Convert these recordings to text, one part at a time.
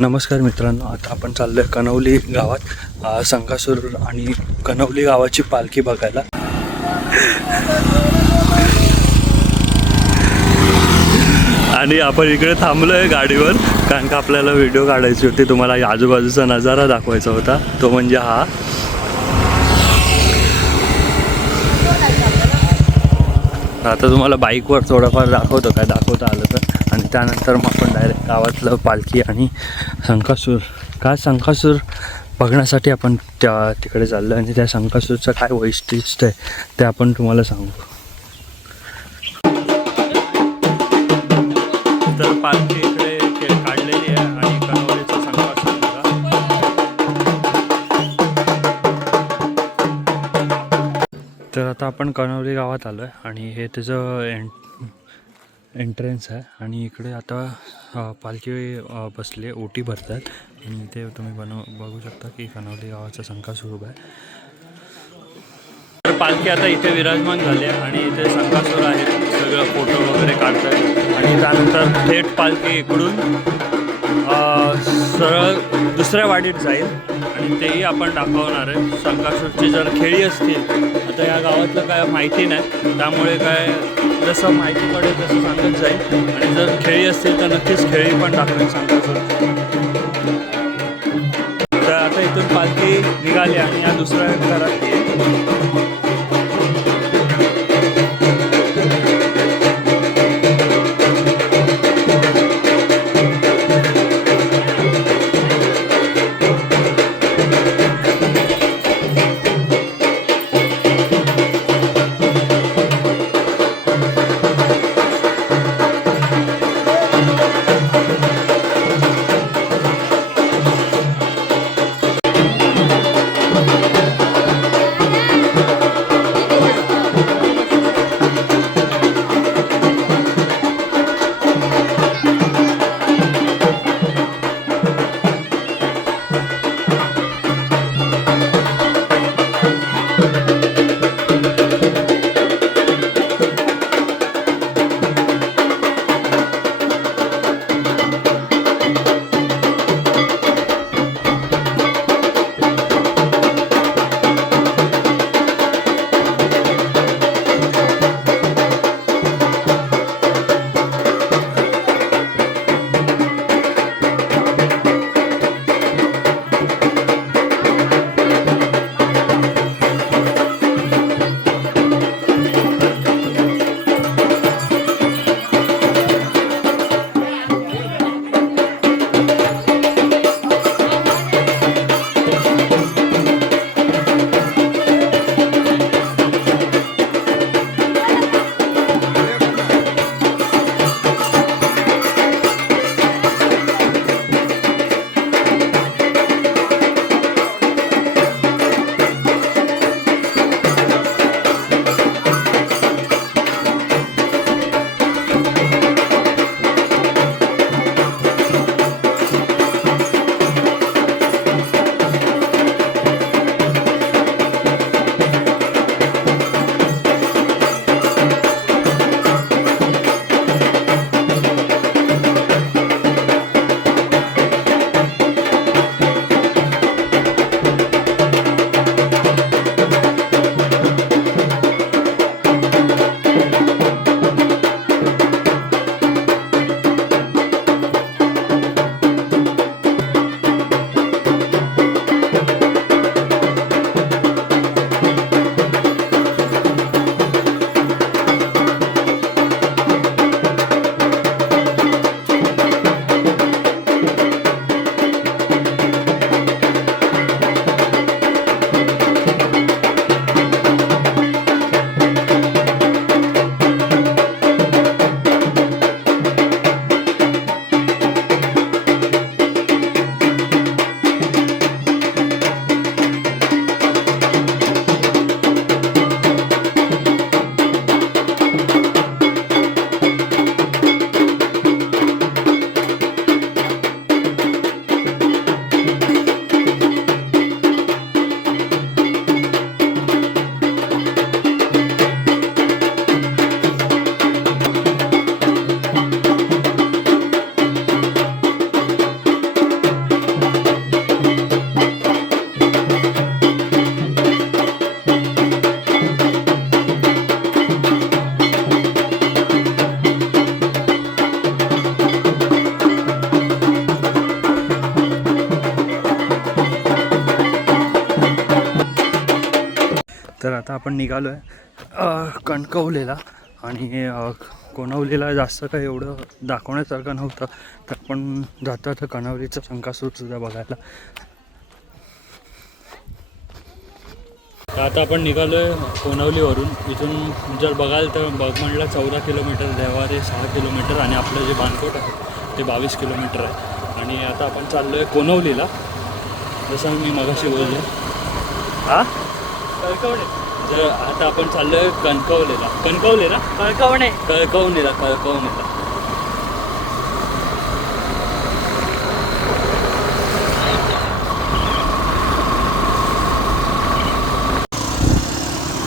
नमस्कार मित्रांनो, आता आपण चाललो आहे कणवली गावात संकासूर आणि कणवली गावाची पालखी बघायला. आणि आपण इकडे थांबलो आहे गाडीवर कारण का आपल्याला व्हिडिओ काढायची होती, तुम्हाला आजूबाजूचा नजारा दाखवायचा होता. तो म्हणजे हा. आता तुम्हाला बाईकवर थोडंफार दाखवतो, काय दाखवता आलं तर. आणि त्यानंतर मग आपण डायरेक्ट गावातलं पालखी आणि संकासूर बघण्यासाठी आपण तिकडे चाललो. आणि त्या संकासूरचं काय वैशिष्ट्य आहे ते आपण तुम्हाला सांगू. तर पालखी इकडे काढलेली आहे आणि कणवलीचं संकासूर तर आता आपण कणवली गावात आलो आहे आणि हे त्याचं एंट्रन्स आहे. आणि इकडे आता पालखी बसले, ओटी भरतात. आणि इथे तुम्ही बघू शकता की कणवली गावाचा संकासूर उभा आहे. तर पालखी आता इथे विराजमान झाली आहे आणि इथे संकासूर आहेत, सगळं फोटो वगैरे काढतात. आणि त्यानंतर थेट पालखी इकडून सरळ दुसऱ्या वाडीत जाईल आणि तेही आपण दाखवणार आहे. संकासूरची जर खेळी असतील, आता या गावातलं काय माहिती नाही, त्यामुळे काय जसं माहिती पडेल तसं सांगत जाईल. आणि जर खेळी असतील तर नक्कीच खेळी पण दाखवेल संकासूरची. तर आता इथून पालखी निघाली आणि या दुसऱ्या घरात येईल. आता आपण निघालो आहे कणकवलीला आणि कोणवलीला जास्त काही एवढं दाखवण्यासारखं नव्हतं तर आपण जातो तर कणवलीचं शंकासूरसुद्धा बघायला. तर आता आपण निघालो आहे कोणवलीवरून. इथून जर बघाल तर म्हटलं 14 किलोमीटर, देवारे 6 किलोमीटर आणि आपलं जे बाणकोट आहे ते 22 किलोमीटर आहे. आणि आता आपण चाललो आहे कोणवलीला, जसं मी मगाशी बोललो. हां जर आता आपण चाललो आहे कणकवलीला. कणकवलीला कळकवणीला.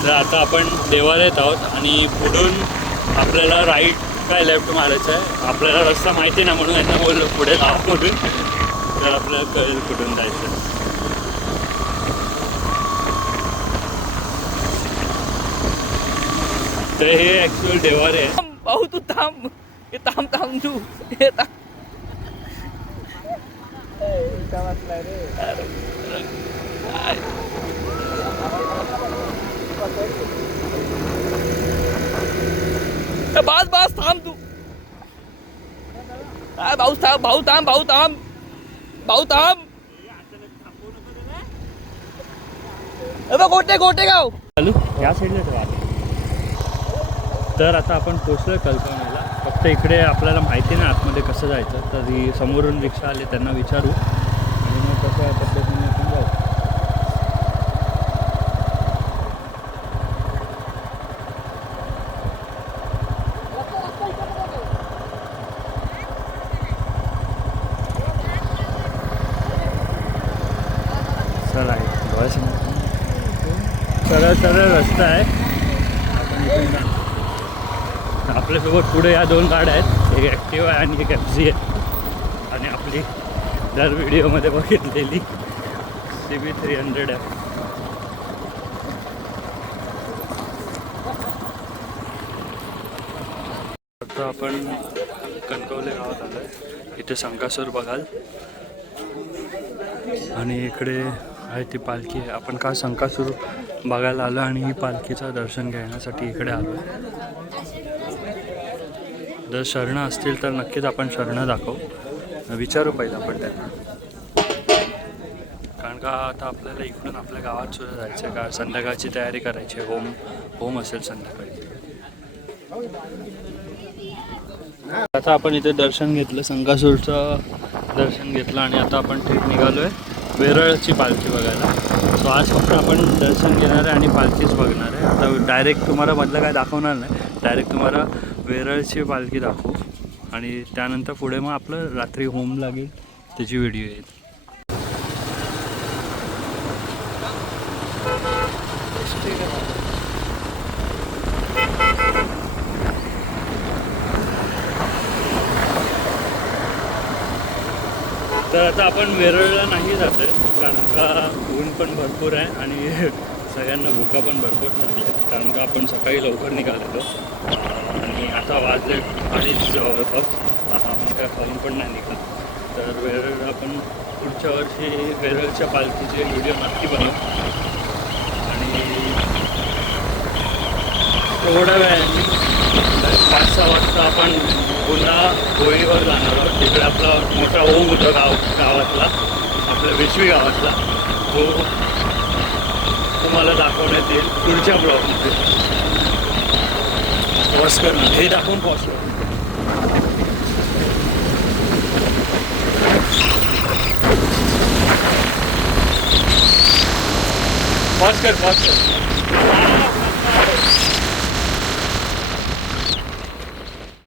तर आता आपण देवालयात आहोत आणि पुढून आपल्याला राईट काय लेफ्ट मारायचं आहे. आपल्याला रस्ता माहिती नाही म्हणून यांना बोललो पुढे जाऊ म्हणून, तर आपल्याला कळेल कुठून जायचं. तर हे ॲक्च्युअल देवारे आहे. भाऊ तू थांब, हे थांब तू हे बस थांब तू. भाऊ थांब. गोटे गाव चालू या साईडला ठेवा. तर आता आपण पोचलो कळकवणीला. फक्त इकडे आपल्याला माहिती नाही आतमध्ये कसं जायचं, तर ही समोरून रिक्षा आले त्यांना विचारू आणि मग कसं पद्धतीने आपण जाऊ. चला बस सरळ रस्ता आहे. आपण इथून जा. आपल्यासोबत पुढे या 2 गाड्या आहेत, एक ॲक्टिवा आणि एक FC आहे आणि आपली दर व्हिडिओमध्ये बघितलेली CB300 आहे. आता आपण कणकवली गावात आलो आहे. इथे शंकासूर बघाल आणि इकडे आहे ती पालखी आहे. आपण का शंकासूर बघायला आलो आणि ही पालखीचं दर्शन घेण्यासाठी इकडे आलो आहे. जर शरणं असतील तर नक्कीच आपण शरणं दाखवू. विचारू पहिलं आपण त्यांना, कारण का आता आपल्याला इकडून आपल्या गावात सुद्धा जायचं आहे. का संध्याकाळची तयारी करायची आहे. होम असेल संध्याकाळी. आता आपण इथे दर्शन घेतलं, शंकासूरचं दर्शन घेतलं आणि आता आपण थेट निघालो आहे वेरळची पालखी बघायला. सो आज फक्त आपण दर्शन घेणार आहे आणि पालखीच बघणार आहे. आता डायरेक्ट तुम्हाला मधलं काय दाखवणार नाही, डायरेक्ट तुम्हाला वेरळची पालखी दाखवू आणि त्यानंतर पुढे मग आपलं रात्री होम लागेल त्याची व्हिडिओ येईल. तर आता आपण वेरळला नाही जात आहे, कारण का ऊन पण भरपूर आहे आणि सगळ्यांना भुका पण भरपूर लागली आहे. कारण का आपण सकाळी लवकर निघालेलो आणि आता वाजले 2:30 जवळपास. आपण काय खाऊन पण नाही निघाल. तर वेरळ आपण पुढच्या वर्षी वेरळच्या पालखीचे व्हिडिओ नक्की बनवू आणि थोड्या वेळाने 5-6 वाजता आपण पुन्हा होळीवर जाणार आहोत. तिकडे आपला मोठा होम होता गावातला, आपल्या विश्वी गावातला, तो तुम्हाला दाखवण्यात येईल पुढच्या ब्लॉगमध्ये. पॉज करणार हे दाखवून पॉज कर. पॉज कर.